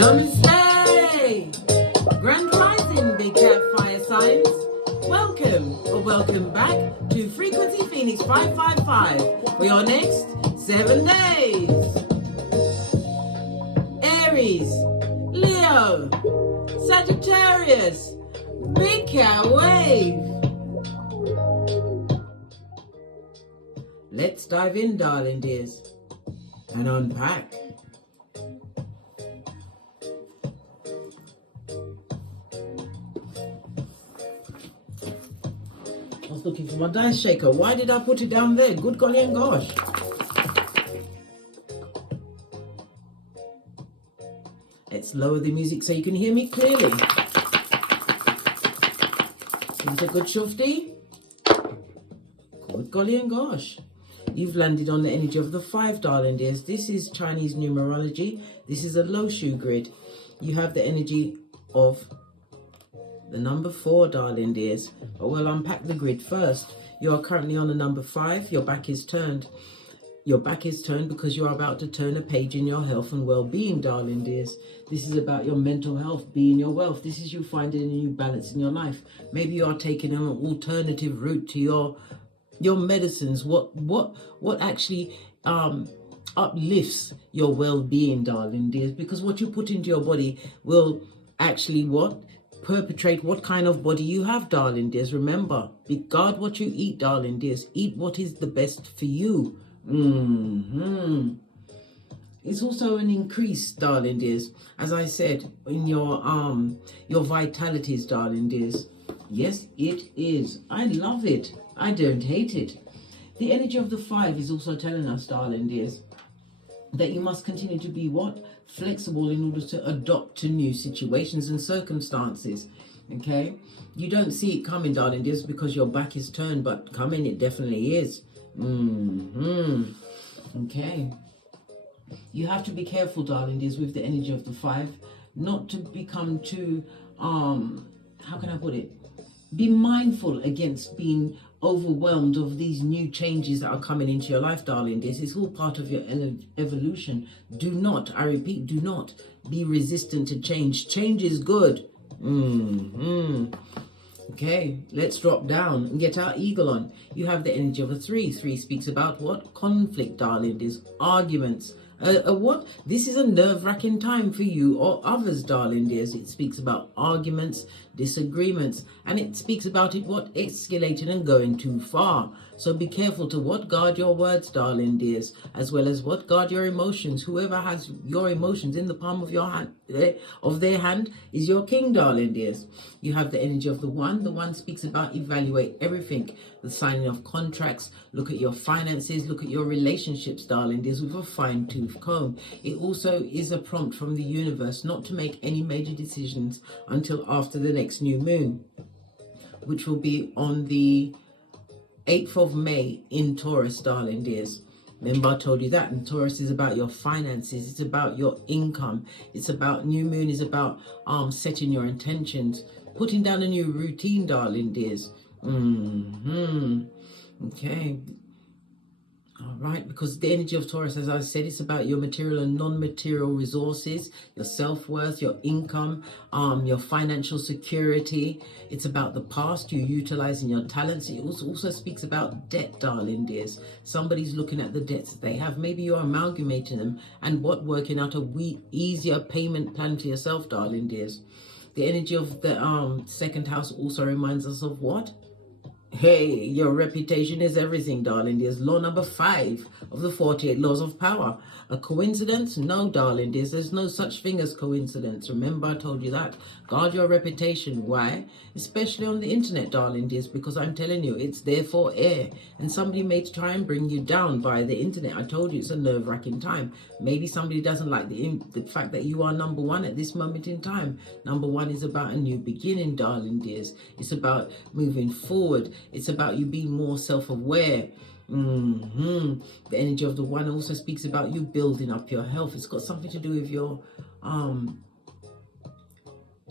Namaste! Grand Rising, Big Cat Fire Signs. Welcome or welcome back to Frequency Phoenix 555 for your next 7 days. Aries, Leo, Sagittarius, Big Cat Wave. Let's dive in, darling dears, and unpack. I was looking for my dice shaker. Why did I put it down there? Good golly and gosh. Let's lower the music so you can hear me clearly. Is it a good shufti? Good golly and gosh. You've landed on the energy of the 5, darling dears. This is Chinese numerology. This is a low shoe grid. You have the energy of the number 4, darling dears. But we'll unpack the grid first. You are currently on the number 5. Your back is turned. Your back is turned because you're about to turn a page in your health and well-being, darling dears. This is about your mental health, being your wealth. This is you finding a new balance in your life. Maybe you are taking an alternative route to your medicines. What actually uplifts your well-being, darling dears, because what you put into your body will actually perpetrate what kind of body you have, darling dears. Remember, regard what you eat, darling dears. Eat what is the best for you. It's also an increase, darling dears, as I said, in your vitalities, darling dears. Yes, it is. I love it. I don't hate it. The energy of the 5 is also telling us, darling dears, that you must continue to be flexible in order to adopt to new situations and circumstances. Okay, you don't see it coming, darling dears, because your back is turned, but coming it definitely is. Okay, you have to be careful, darling dears, with the energy of the 5, not to become too how can I put it, be mindful against being overwhelmed of these new changes that are coming into your life, darling dears. It's all part of your evolution. Do not, I repeat, do not be resistant to change. Change is good. Okay, let's drop down and get our eagle on. You have the energy of a 3. 3 speaks about what? Conflict, darling dears. Arguments. What? This is a nerve-wracking time for you or others, darling dears. It speaks about arguments, disagreements, and it speaks about it escalating and going too far. So be careful to guard your words, darling dears, as well as guard your emotions. Whoever has your emotions in the palm of your hand, their hand, is your king, darling dears. You have the energy of the 1. The 1 speaks about evaluate everything, the signing of contracts, look at your finances, look at your relationships, darling dears, with a fine-tooth comb. It also is a prompt from the universe not to make any major decisions until after the next new moon, which will be on the 8th of May in Taurus, darling dears. Remember, I told you that. And Taurus is about your finances. It's about your income. It's about new moon is about setting your intentions, putting down a new routine, darling dears. Okay. All right, because the energy of Taurus, as I said, it's about your material and non-material resources, your self-worth, your income, your financial security. It's about the past, you utilizing your talents. It also speaks about debt, darling dears. Somebody's looking at the debts that they have. Maybe you're amalgamating them and working out a easier payment plan for yourself, darling dears. The energy of the 2nd house also reminds us of what? Hey, your reputation is everything, darling dears. Law number 5 of the 48 laws of power. A coincidence? No, darling dears. There's no such thing as coincidence. Remember, I told you that. Guard your reputation. Why? Especially on the internet, darling dears, because I'm telling you, it's there for air. And somebody may try and bring you down via the internet. I told you it's a nerve-wracking time. Maybe somebody doesn't like the fact that you are number 1 at this moment in time. Number 1 is about a new beginning, darling dears. It's about moving forward. It's about you being more self-aware. The energy of the 1 also speaks about you building up your health. It's got something to do with your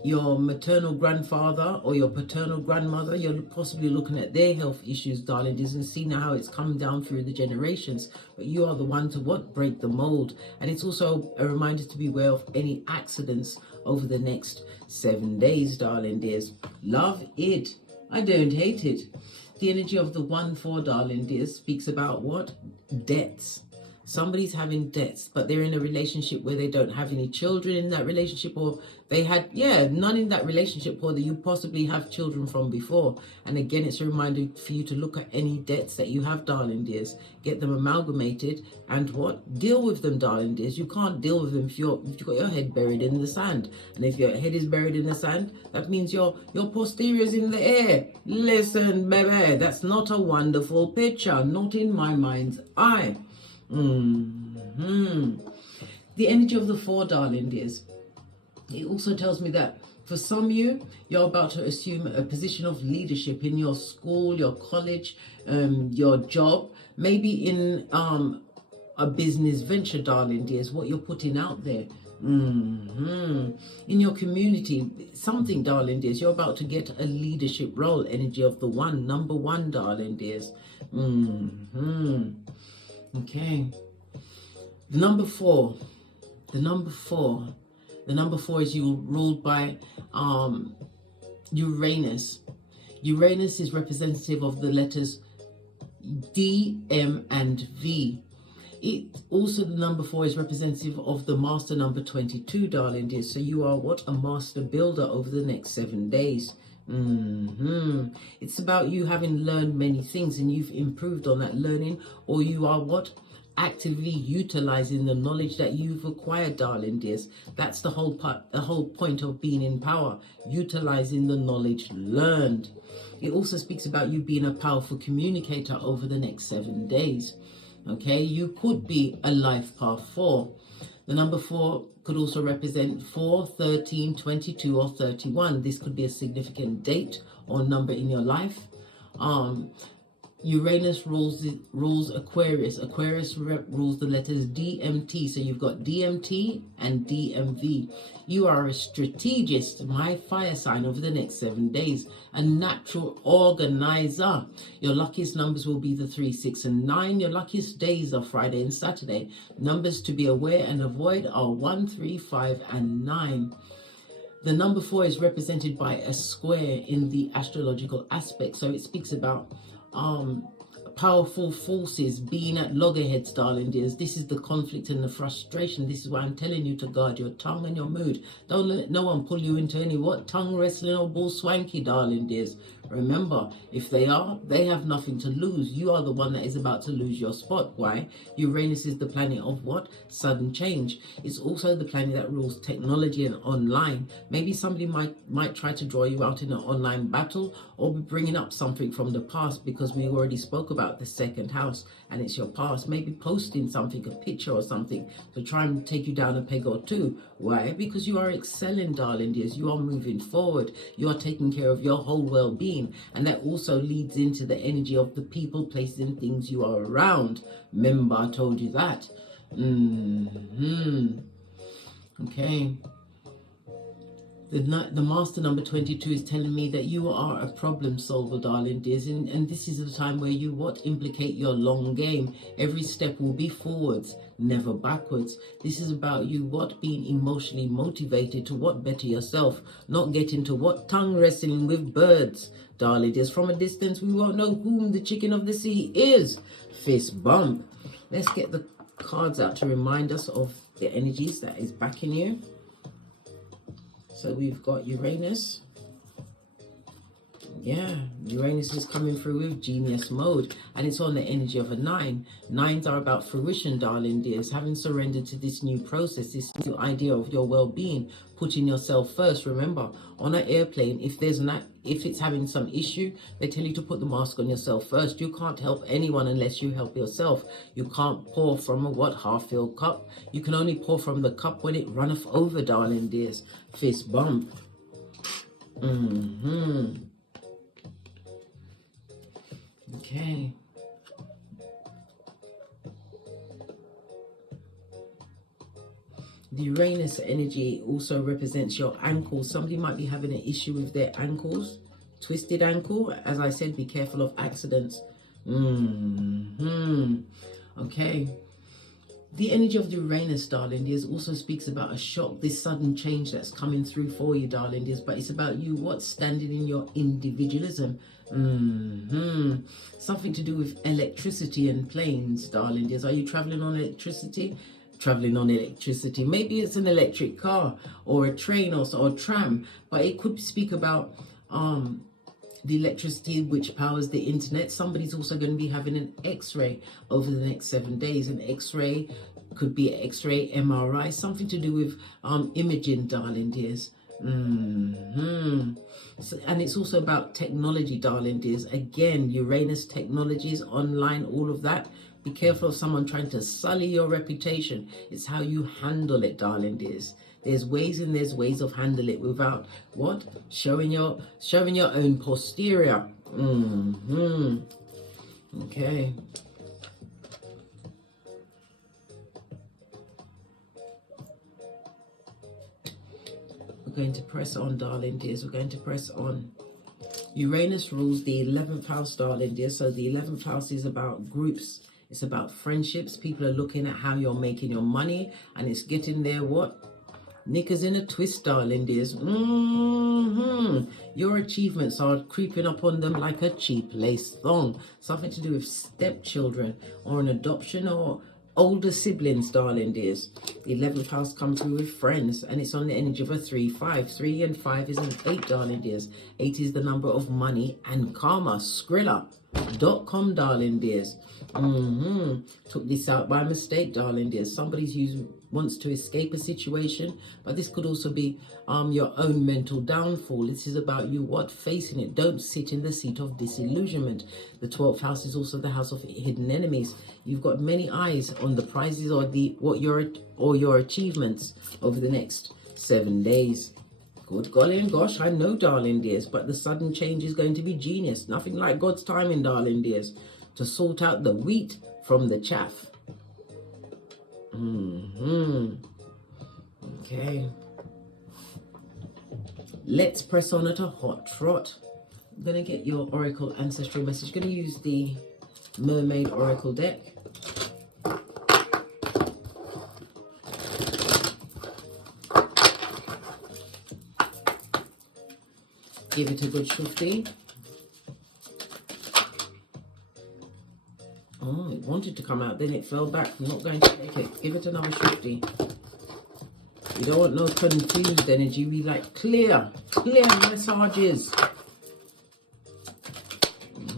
your maternal grandfather or your paternal grandmother, you're possibly looking at their health issues, darling dears, and see now how it's come down through the generations. But you are the one to what? Break the mold. And it's also a reminder to be aware of any accidents over the next 7 days, darling dears. Love it. I don't hate it. The energy of the 1-4, darling dears, speaks about what? Debts. Somebody's having debts, but they're in a relationship where they don't have any children in that relationship, or they had, none in that relationship, or that you possibly have children from before. And again, it's a reminder for you to look at any debts that you have, darling dears. Get them amalgamated and what? Deal with them, darling dears. You can't deal with them if you've got your head buried in the sand. And if your head is buried in the sand, that means your posterior is in the air. Listen, baby, that's not a wonderful picture. Not in my mind's eye. The energy of the 4, darling dears. It also tells me that for some of you, you're about to assume a position of leadership in your school, your college, your job, maybe in a business venture, darling dears, what you're putting out there. In your community, something, darling dears, you're about to get a leadership role. Energy of the 1, number 1, darling dears. Okay. The number 4 is you ruled by Uranus. Uranus is representative of the letters D, M, and V. It also, the number 4 is representative of the master number 22, darling dear. So you are what? A master builder over the next 7 days. It's about you having learned many things and you've improved on that learning, or you are what? Actively utilizing the knowledge that you've acquired, darling dears. That's the whole point of being in power, utilizing the knowledge learned. It also speaks about you being a powerful communicator over the next 7 days. Okay, you could be a life path 4. The number 4 could also represent 4, 13, 22, or 31. This could be a significant date or number in your life. Uranus rules Aquarius. Aquarius rules the letters DMT. So you've got DMT and DMV. You are a strategist, my fire sign, over the next 7 days. A natural organizer. Your luckiest numbers will be the 3, 6, and 9. Your luckiest days are Friday and Saturday. Numbers to be aware and avoid are 1, 3, 5, and 9. The number 4 is represented by a square in the astrological aspect. So it speaks about powerful forces being at loggerheads, darling dears. This is the conflict and the frustration. This is why I'm telling you to guard your tongue and your mood. Don't let no one pull you into any tongue wrestling or bull swanky, darling dears. Remember, if they have nothing to lose. You are the one that is about to lose your spot. Why? Uranus is the planet of what? Sudden change. It's also the planet that rules technology and online. Maybe somebody might try to draw you out in an online battle, or be bringing up something from the past, because we already spoke about the 2nd house and it's your past. Maybe posting something, a picture or something, to try and take you down a peg or 2. Why? Because you are excelling, darling dears. You are moving forward. You are taking care of your whole well-being. And that also leads into the energy of the people, places, and things you are around. Remember, I told you that. Okay. The master number 22 is telling me that you are a problem solver, darling dears, and this is the time where you implicate your long game. Every step will be forwards, never backwards. This is about you being emotionally motivated to better yourself, not get into tongue wrestling with birds, darling dears. From a distance, we won't know whom the chicken of the sea is. Fist bump. Let's get the cards out to remind us of the energies that is backing you. So we've got Uranus. Yeah, Uranus is coming through with genius mode, and it's on the energy of a 9. 9s are about fruition, darling dears, having surrendered to this new process, this new idea of your well-being, putting yourself first. Remember, on an airplane, if it's having some issue, they tell you to put the mask on yourself first. You can't help anyone unless you help yourself. You can't pour from a half-filled cup. You can only pour from the cup when it runneth over, darling dears. Fist bump. Okay. The Uranus energy also represents your ankles. Somebody might be having an issue with their ankles. Twisted ankle. As I said, be careful of accidents. Okay. The energy of the Uranus, darling dears, also speaks about a shock, this sudden change that's coming through for you, darling dears. But it's about you, what's standing in your individualism. Something to do with electricity and planes, darling dears. Are you traveling on electricity? Traveling on electricity. Maybe it's an electric car or a train or a tram, but it could speak about the electricity which powers the internet. Somebody's also going to be having an x-ray over the next 7 days. An x-ray could be an x-ray, MRI, something to do with imaging, darling dears. So, and it's also about technology, darling dears. Again, Uranus technologies, online, all of that. Be careful of someone trying to sully your reputation. It's how you handle it, darling dears. There's ways and there's ways of handling it without what? Showing your own posterior. Okay. We're going to press on, darling dears. We're going to press on. Uranus rules the 11th house, darling dears. So the 11th house is about groups. It's about friendships. People are looking at how you're making your money, and it's getting their what? Knickers in a twist, darling dears. Your achievements are creeping up on them like a cheap lace thong. Something to do with stepchildren or an adoption or older siblings, darling dears. The 11th house comes through with friends, and it's on the energy of a 3-5. 3 and 5 is an 8, darling dears. 8 is the number of money and karma. Skrilla.com, darling dears. Took this out by mistake, darling dears. Somebody's wants to escape a situation, but this could also be your own mental downfall. This is about you facing it. Don't sit in the seat of disillusionment. The 12th house is also the house of hidden enemies. You've got many eyes on the prizes or your achievements over the next 7 days. Good golly and gosh, I know, darling dears, but the sudden change is going to be genius. Nothing like God's timing, darling dears, to sort out the wheat from the chaff. Okay. Let's press on at a hot trot. I'm going to get your oracle ancestral message. Going to use the Mermaid Oracle deck. Give it a good shufty. Oh, it wanted to come out, then it fell back. I'm not going to take it. Give it another shufty. You don't want no confused energy. We like clear messages.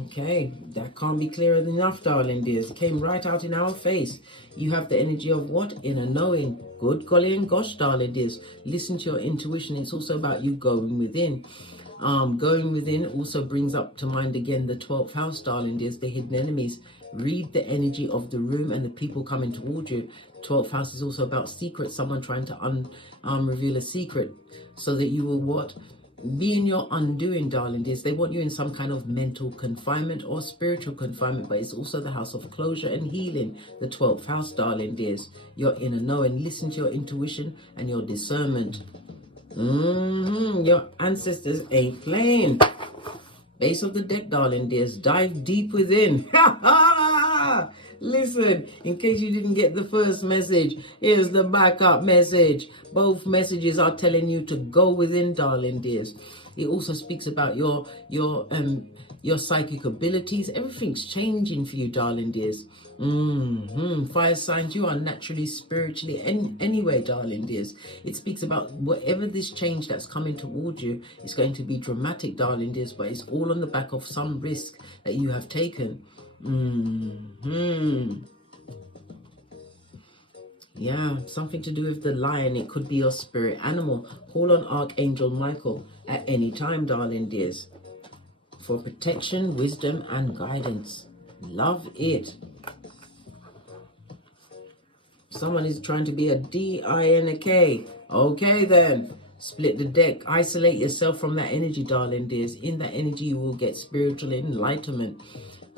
Okay, that can't be clearer enough, darling dears. It came right out in our face. You have the energy of what? Inner knowing. Good golly and gosh, darling dears. Listen to your intuition. It's also about you going within. Going within also brings up to mind again the 12th house, darling dears, the hidden enemies. Read the energy of the room and the people coming towards you. 12th house is also about secrets, someone trying to reveal a secret so that you will what? Be in your undoing, darling dears. They want you in some kind of mental confinement or spiritual confinement, but it's also the house of closure and healing, the 12th house, darling dears. Your inner knowing. Listen to your intuition and your discernment. Your ancestors ain't playing. Base of the deck, darling dears. Dive deep within. Listen, in case you didn't get the first message, here's the backup message. Both messages are telling you to go within, darling dears. It also speaks about your psychic abilities. Everything's changing for you, darling dears. Fire signs, you are naturally, spiritually, anyway, darling dears. It speaks about whatever this change that's coming towards you is going to be dramatic, darling dears, but it's all on the back of some risk that you have taken. Yeah, something to do with the lion. It could be your spirit animal. Call on Archangel Michael at any time, darling dears, for protection, wisdom, and guidance. Love it. Someone is trying to be a D-I-N-A-K. Okay then. Split the deck. Isolate yourself from that energy, darling dears. In that energy, you will get spiritual enlightenment.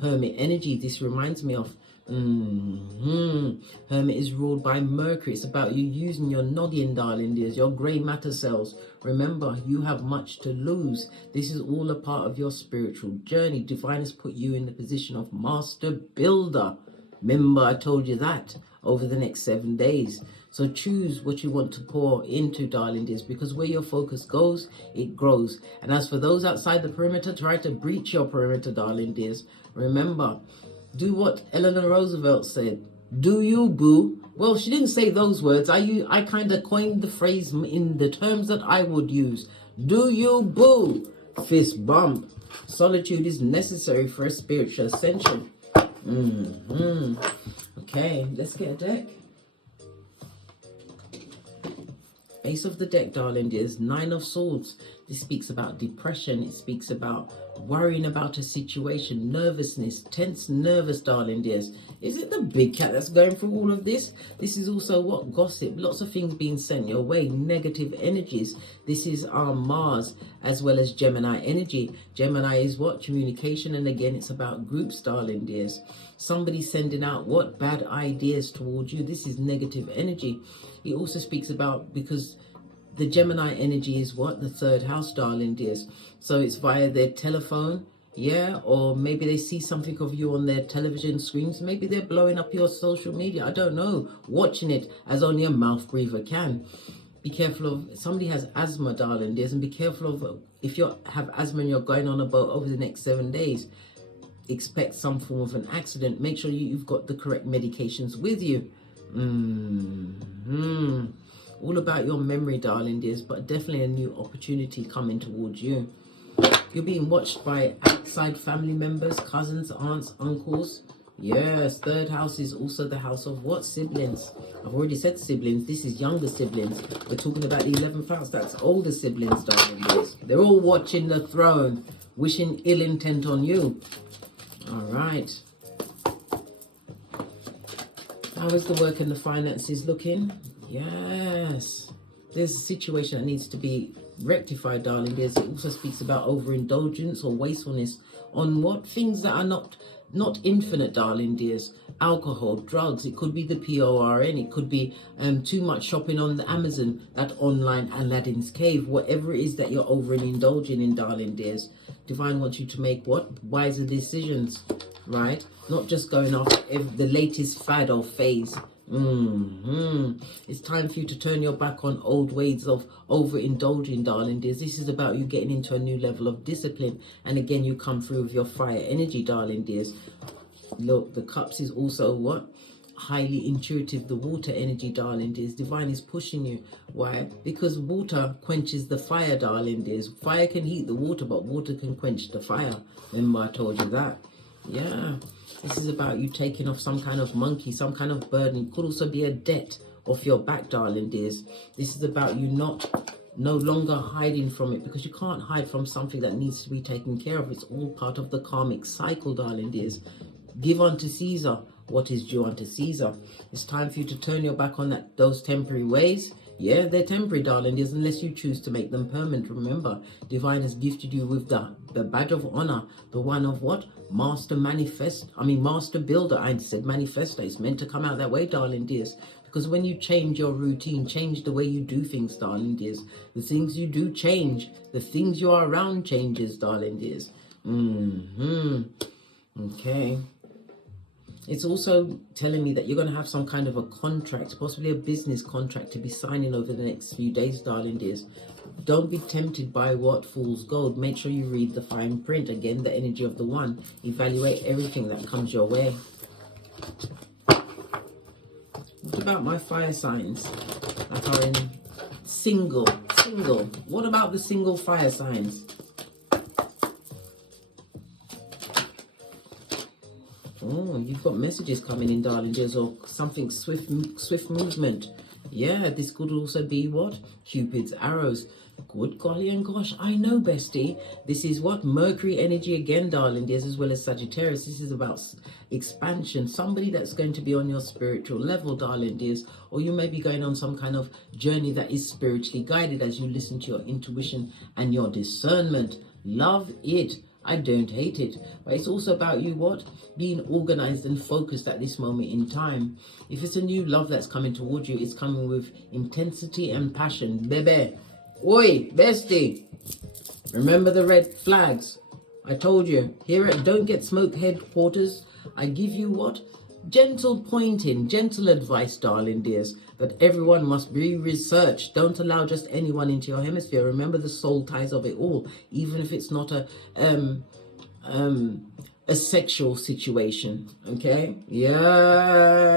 Hermit energy. This reminds me of Hermit is ruled by Mercury. It's about you using your noggin, darling dears, your grey matter cells. Remember, you have much to lose. This is all a part of your spiritual journey. Divine has put you in the position of master builder. Remember, I told you that over the next 7 days. So choose what you want to pour into, darling dears, because where your focus goes, it grows. And as for those outside the perimeter, try to breach your perimeter, darling dears. Remember, do what Eleanor Roosevelt said. Do you, boo? Well, she didn't say those words. I kind of coined the phrase in the terms that I would use. Do you, boo? Fist bump. Solitude is necessary for a spiritual ascension. Okay, let's get a deck. Ace of the deck, darling dears. 9 of Swords. This speaks about depression. It speaks about worrying about a situation, nervousness, tense, nervous, darling dears. Is it the big cat that's going through all of this? This is also what? Gossip. Lots of things being sent your way. Negative energies. This is our Mars as well as Gemini energy. Gemini is what? Communication. And again, it's about groups, darling dears. Somebody sending out what? Bad ideas towards you. This is negative energy. It also speaks about, because the Gemini energy is what? The 3rd house, darling dears. So it's via their telephone, yeah, or maybe they see something of you on their television screens. Maybe they're blowing up your social media. I don't know. Watching it as only a mouth breather can. Be careful of, somebody has asthma, darling dears, and be careful of, if you have asthma and you're going on a boat over the next 7 days, expect some form of an accident. Make sure you've got the correct medications with you. All about your memory, darling dears, but definitely a new opportunity coming towards you. You're being watched by outside family members, cousins, aunts, uncles. Yes, 3rd house is also the house of what? Siblings. I've already said siblings. This is younger siblings. We're talking about the 11th house. That's older siblings, darling dears. They're all watching the throne, wishing ill intent on you. All right. How is the work and the finances looking? Yes. There's a situation that needs to be rectified, darling dears. It also speaks about overindulgence or wastefulness on what? Things that are not infinite, darling dears. Alcohol, drugs. It could be the PORN. It could be too much shopping on the Amazon, that online Aladdin's cave. Whatever it is that you're overindulging in, darling dears. Divine wants you to make what? Wiser decisions, right? Not just going off the latest fad or phase. It's time for you to turn your back on old ways of overindulging, darling dears. This is about you getting into a new level of discipline. And again, you come through with your fire energy, darling dears. Look, the cups is also what? Highly intuitive, the water energy, darling dears. Divine is pushing you. Why? Because water quenches the fire, darling dears. Fire can heat the water, but water can quench the fire. Remember I told you that? Yeah. This is about you taking off some kind of monkey, some kind of burden. It could also be a debt off your back, darling dears. This is about you no longer hiding from it, because you can't hide from something that needs to be taken care of. It's all part of the karmic cycle, darling dears. Give unto Caesar what is due unto Caesar. It's time for you to turn your back on those temporary ways. Yeah, they're temporary, darling dears, unless you choose to make them permanent. Remember, Divine has gifted you with the badge of honor, the one of what? Master builder. I said manifestor. It's meant to come out that way, darling dears. Because when you change your routine, change the way you do things, darling dears. The things you do change. The things you are around changes, darling dears. Okay. It's also telling me that you're going to have some kind of a contract, possibly a business contract, to be signing over the next few days, darling dears. Don't be tempted by what? Fool's gold. Make sure you read the fine print. Again, the energy of the one. Evaluate everything that comes your way. What about my fire signs that are in single? What about the single fire signs? Oh, you've got messages coming in, darling dears, or something swift movement. Yeah, this could also be what? Cupid's arrows. Good golly and gosh, I know, bestie. This is what? Mercury energy again, darling dears, as well as Sagittarius. This is about expansion. Somebody that's going to be on your spiritual level, darling dears, or you may be going on some kind of journey that is spiritually guided as you listen to your intuition and your discernment. Love it. I don't hate it. But it's also about you what? Being organized and focused at this moment in time. If it's a new love that's coming towards you, it's coming with intensity and passion. Bebe. Oi, bestie. Remember the red flags. I told you. Here at Don't Get Smoke headquarters, I give you what? Gentle pointing, gentle advice, darling dears, that everyone must be researched. Don't allow just anyone into your hemisphere. Remember the soul ties of it all, even if it's not a sexual situation. Okay? Yes.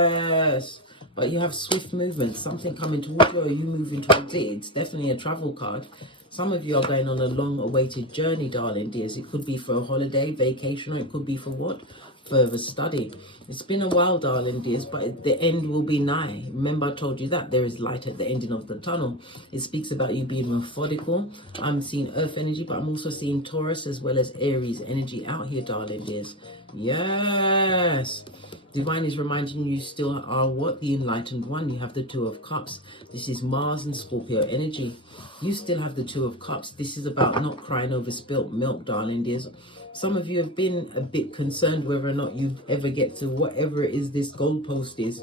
But you have swift movement, something coming towards you, or you moving towards it. It's definitely a travel card. Some of you are going on a long-awaited journey, darling dears. It could be for a holiday, vacation, or it could be for what? Further study. It's been a while, darling dears, but the end will be nigh. Remember I told you that there is light at the ending of the tunnel. It speaks about you being methodical. I'm seeing earth energy, but I'm also seeing Taurus as well as Aries energy out here, darling dears. Yes. Divine is reminding you still are what? The enlightened one. You have the Two of Cups. This is Mars and Scorpio energy. You still have the Two of Cups. This is about not crying over spilt milk, darling dears. Some of you have been a bit concerned whether or not you ever get to whatever it is this goalpost is.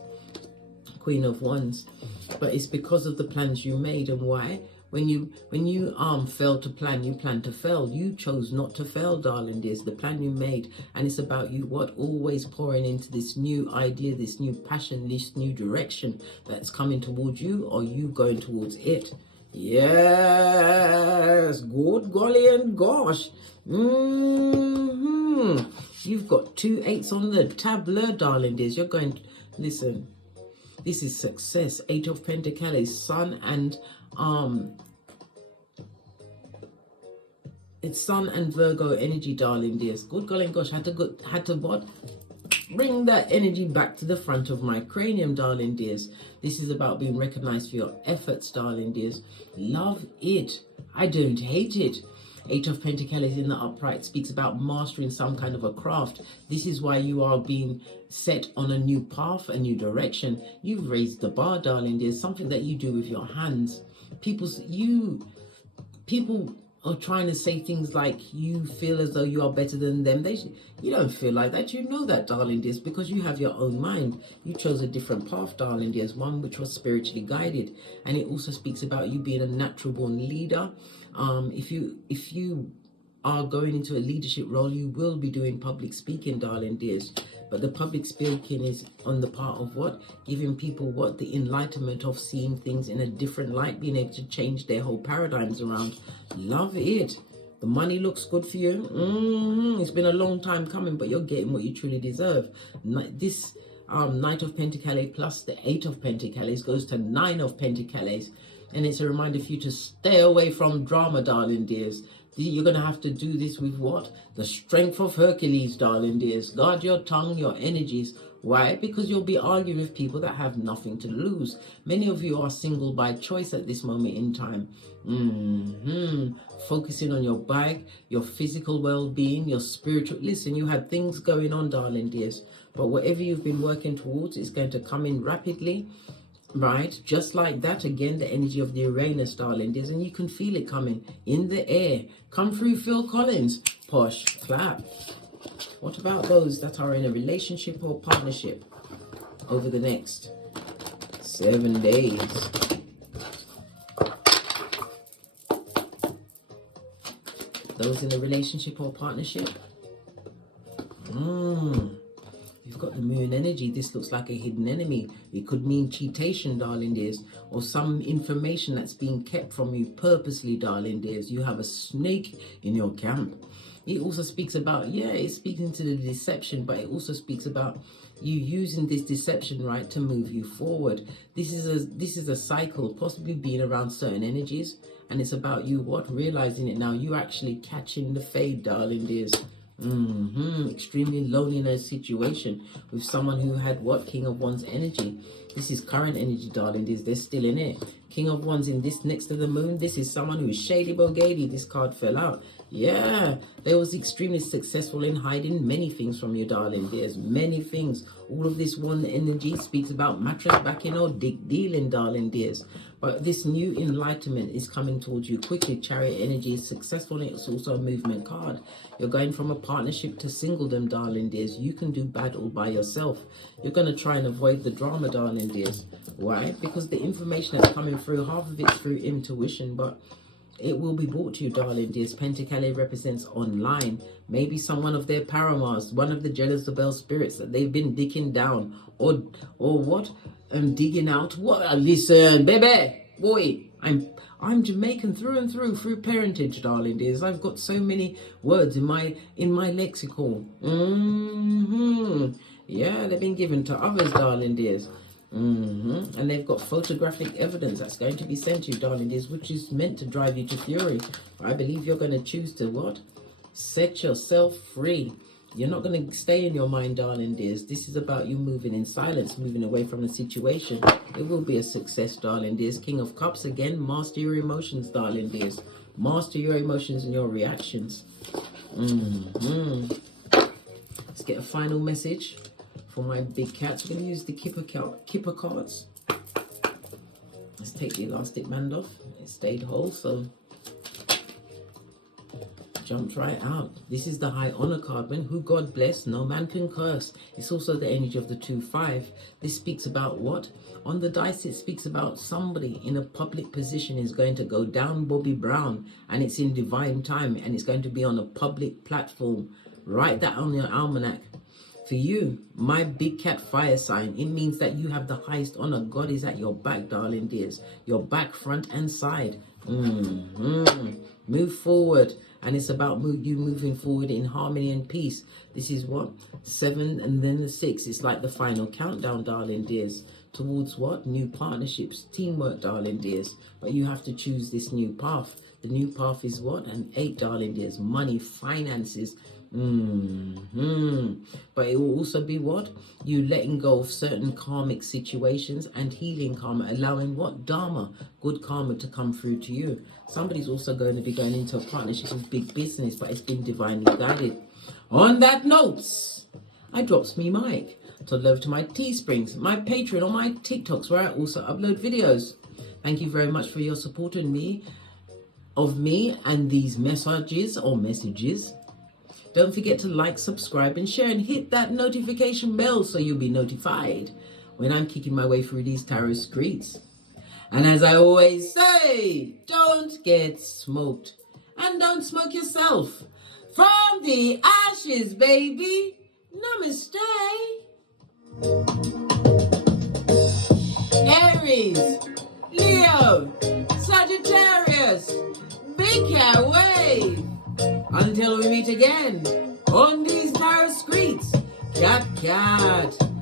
Queen of Wands. But it's because of the plans you made. And why? When you fail to plan, you plan to fail. You chose not to fail, darling dears. The plan you made. And it's about you what? Always pouring into this new idea, this new passion, this new direction that's coming towards you, or you going towards it. Yes. Good golly and gosh. You've got 2 8s on the tableau, darling dears. You're going to, listen, this is success. 8 of Pentacles, Sun and it's Sun and Virgo energy, darling dears. Good golly and gosh, had to what? Bring that energy back to the front of my cranium, darling dears. This is about being recognized for your efforts, darling dears. Love it. I don't hate it. 8 of Pentacles in the upright speaks about mastering some kind of a craft. This is why you are being set on a new path, a new direction. You've raised the bar, darling. There's something that you do with your hands. People are trying to say things like you feel as though you are better than them. You don't feel like that. You know that, darling dears, because you have your own mind. You chose a different path, darling dears, one which was spiritually guided. And it also speaks about you being a natural born leader. If you are going into a leadership role, you will be doing public speaking, darling dears. But the public speaking is on the part of what? Giving people what? The enlightenment of seeing things in a different light, being able to change their whole paradigms around. Love it. The money looks good for you. It's been a long time coming, but you're getting what you truly deserve. This Knight of Pentacles plus the 8 of Pentacles goes to 9 of Pentacles. And it's a reminder for you to stay away from drama, darling dears. You're going to have to do this with what? The strength of Hercules, darling dears. Guard your tongue, your energies. Why? Because you'll be arguing with people that have nothing to lose. Many of you are single by choice at this moment in time. Focusing on your bag, your physical well-being, your spiritual. Listen, you had things going on, darling dears. But whatever you've been working towards is going to come in rapidly. Right, just like that, again, the energy of the Uranus, darling dears, and you can feel it coming in the air. Come through, Phil Collins. Posh, clap. What about those that are in a relationship or partnership over the next 7 days? Those in a relationship or partnership? You've got the moon energy. This looks like a hidden enemy. It could mean cheatation, darling dears, or some information that's being kept from you purposely, darling dears. You have a snake in your camp. It also speaks about, it's speaking to the deception, but it also speaks about you using this deception, right, to move you forward. This is a cycle, possibly being around certain energies, and it's about you what? Realizing it now. You actually catching the fade, darling dears. Extremely lonely in a situation with someone who had what? King of Wands energy. This is current energy, darling. They're still in it. King of Wands in this next to the moon. This is someone who is shady bogady. This card fell out. Yeah, they was extremely successful in hiding many things from you, darling. There's many things. All of this one energy speaks about mattress backing or dick dealing, darling dears. But this new enlightenment is coming towards you quickly. Chariot energy is successful, and it's also a movement card. You're going from a partnership to singledom, darling dears. You can do battle by yourself. You're going to try and avoid the drama, darling dears. Why? Because the information that's coming through, half of it's through intuition, but it will be brought to you, darling dears. Pentacale represents online. Maybe someone of their paramours, one of the Jezebel spirits that they've been digging down, or what? Digging out. What? Listen, baby, boy, I'm Jamaican through and through parentage, darling dears. I've got so many words in my lexicon. Yeah, they've been given to others, darling dears. And they've got photographic evidence that's going to be sent to you, darling dears, which is meant to drive you to fury. I believe you're going to choose to what? Set yourself free. You're not going to stay in your mind, darling dears. This is about you moving in silence, moving away from the situation. It will be a success, darling dears. King of Cups again. Master your emotions, darling dears. Master your emotions and your reactions. Let's get a final message for my big cats. We're going to use the Kipper cards. Let's take the elastic band off. It stayed whole, so jumped right out. This is the High Honor card. When who God bless, no man can curse. It's also the energy of the 2-5. This speaks about what? On the dice, it speaks about somebody in a public position is going to go down Bobby Brown, and it's in divine time, and it's going to be on a public platform. Write that on your almanac. For you, my big cat fire sign, it means that you have the highest honor. God is at your back, darling dears. Your back, front, and side. Move forward. And it's about you moving forward in harmony and peace. This is what? 7 and then the 6. It's like the final countdown, darling dears. Towards what? New partnerships, teamwork, darling dears. But you have to choose this new path. The new path is what? An 8, darling dears. Money, finances. But it will also be what? You letting go of certain karmic situations and healing karma, allowing what? Dharma, good karma to come through to you. Somebody's also going to be going into a partnership with big business, but it's been divinely guided. On that note, I drops me mic to love to my Teesprings, my Patreon, or my TikToks, where I also upload videos. Thank you very much for your support of me and these messages. Don't forget to like, subscribe, and share, and hit that notification bell so you'll be notified when I'm kicking my way through these tarot streets. And as I always say, don't get smoked, and don't smoke yourself. From the ashes, baby. Namaste. Aries, Leo, Sagittarius, big cat wave. Until we meet again on these tarot streets, cat.